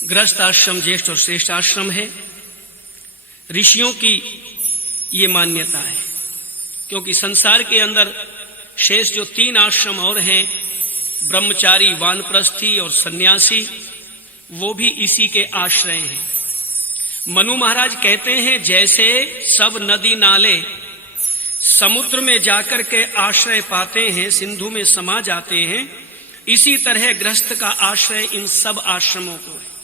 गृहस्थ आश्रम ज्येष्ठ और श्रेष्ठ आश्रम है। ऋषियों की ये मान्यता है, क्योंकि संसार के अंदर शेष जो 3 आश्रम और हैं, ब्रह्मचारी, वानप्रस्थी और सन्यासी, वो भी इसी के आश्रय हैं। मनु महाराज कहते हैं, जैसे सब नदी नाले समुद्र में जाकर के आश्रय पाते हैं, सिंधु में समा जाते हैं, इसी तरह गृहस्थ का आश्रय इन सब आश्रमों को है।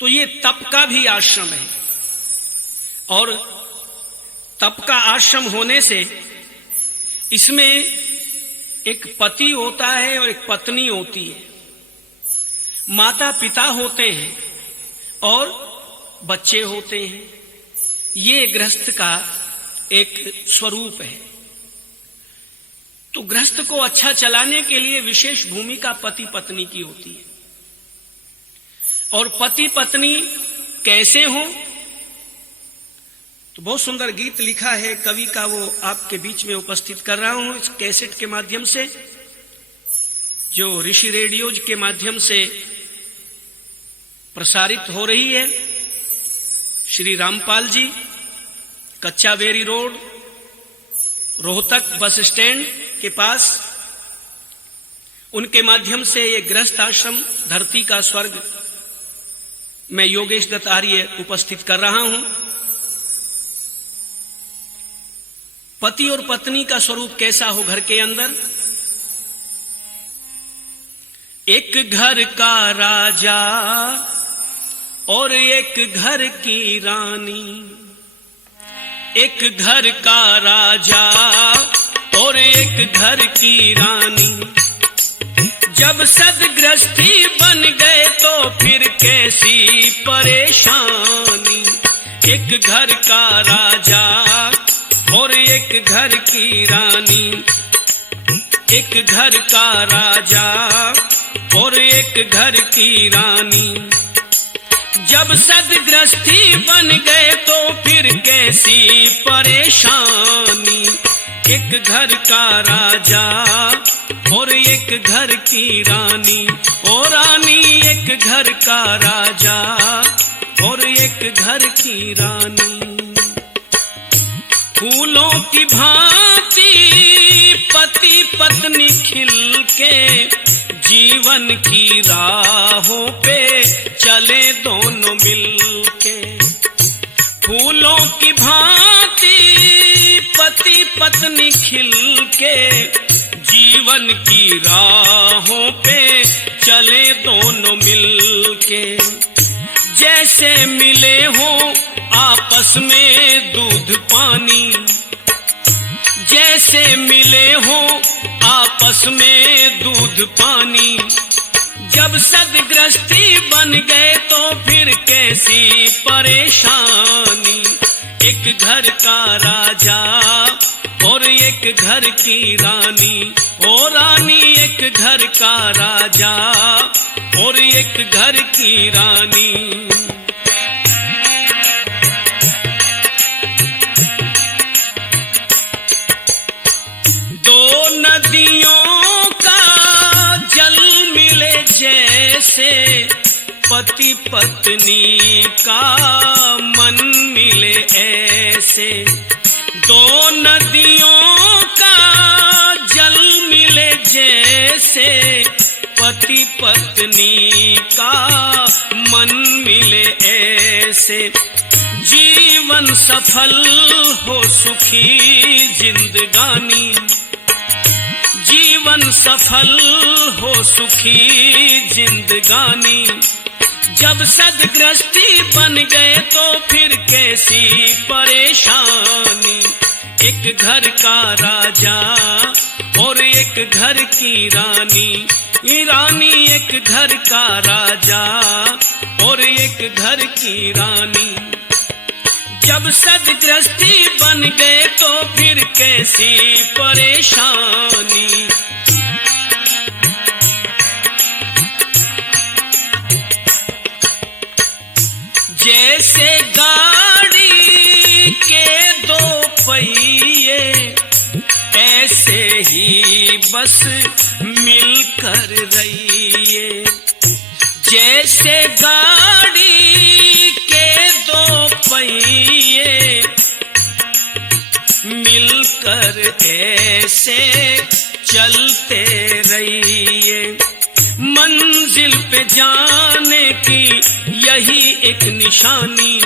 तो ये तप का भी आश्रम है, और तप का आश्रम होने से इसमें एक पति होता है और एक पत्नी होती है, माता पिता होते हैं और बच्चे होते हैं। ये गृहस्थ का एक स्वरूप है। तो गृहस्थ को अच्छा चलाने के लिए विशेष भूमिका पति पत्नी की होती है। और पति पत्नी कैसे हों, तो बहुत सुंदर गीत लिखा है कवि का, वो आपके बीच में उपस्थित कर रहा हूं इस कैसेट के माध्यम से, जो ऋषि रेडियोज के माध्यम से प्रसारित हो रही है। श्री रामपाल जी, कच्चा berry road, Rohtak bus stand के पास, उनके माध्यम से ये गृहस्थ आश्रम धरती का स्वर्ग मैं योगेश दत्त आर्य उपस्थित कर रहा हूं। पति और पत्नी का स्वरूप कैसा हो घर के अंदर? एक घर का राजा और एक घर की रानी, एक घर का राजा और एक घर की रानी, जब सदगृहस्थी बन गए तो फिर कैसी परेशानी। एक घर का राजा और एक घर की रानी, एक घर का राजा और एक घर की रानी, जब सदगृहस्थी बन गए तो फिर कैसी परेशानी। एक घर का राजा और एक घर की रानी, ओ रानी एक घर का राजा और एक घर की रानी। फूलों की भांति पति पत्नी खिल के जीवन की राहों पे चले दोनों मिलके। फूलों की भांति पति पत्नी खिल के जीवन की राहों पे चले दोनों मिलके। जैसे मिले हो आपस में दूध पानी, जैसे मिले हो आपस में दूध पानी, जब सदगृहस्थी बन गए तो फिर कैसी परेशानी। एक घर का राजा और एक घर की रानी, ओ रानी एक घर का राजा और एक घर की रानी। दो नदियों का जल मिले जैसे, पति पत्नी का मन मिले ऐसे। दो नदियों का जल मिले जैसे, पति पत्नी का मन मिले ऐसे। जीवन सफल हो सुखी जिंदगानी, जीवन सफल हो सुखी जिंदगानी, जब सदगृहस्थी बन गए तो फिर कैसी परेशानी। एक घर का राजा और एक घर की रानी, रानी एक घर का राजा और एक घर की रानी, जब सदगृहस्थी बन गए तो फिर कैसी परेशानी। जैसे गाड़ी के 2 पहिए, ऐसे ही बस मिलकर रहिए। जैसे गाड़ी के दो पहिए मिलकर ऐसे चलते रहिए। मंजिल पे जाने की यही एक निशानी,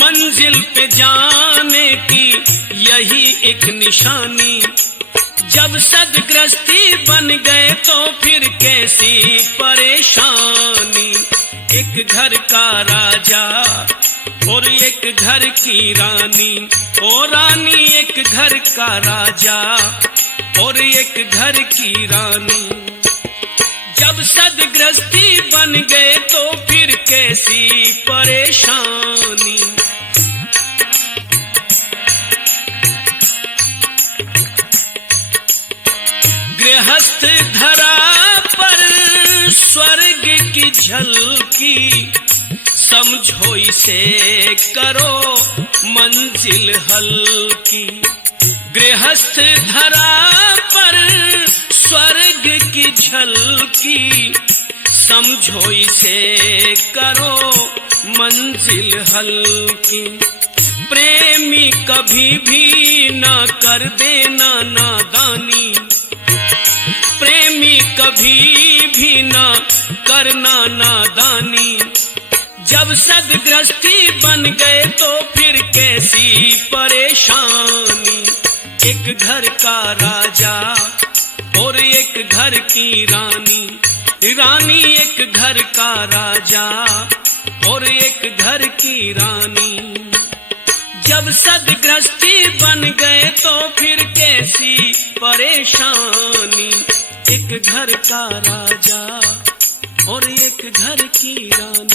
मंजिल पे जाने की यही एक निशानी। जब सदगृहस्थी बन गए तो फिर कैसी परेशानी। एक घर का राजा और एक घर की रानी, ओ रानी एक घर का राजा और एक घर की रानी। जब सदगृहस्थी बन गए तो फिर कैसी परेशानी। गृहस्थ धरा पर स्वर्ग की झलकी, समझो इसे करो मंजिल हल्की। गृहस्थ धरा पर स्वर्ग की झलकी, समझो इसे करो मंजिल हल्की। प्रेमी कभी भी ना कर देना नादानी, प्रेमी कभी भी ना करना नादानी। जब सदगृहस्थी बन गए तो फिर कैसी परेशानी। एक घर का राजा और एक घर की रानी, रानी एक घर का राजा और एक घर की रानी। जब सदगृहस्थी बन गए तो फिर कैसी परेशानी। एक घर का राजा और एक घर की रानी।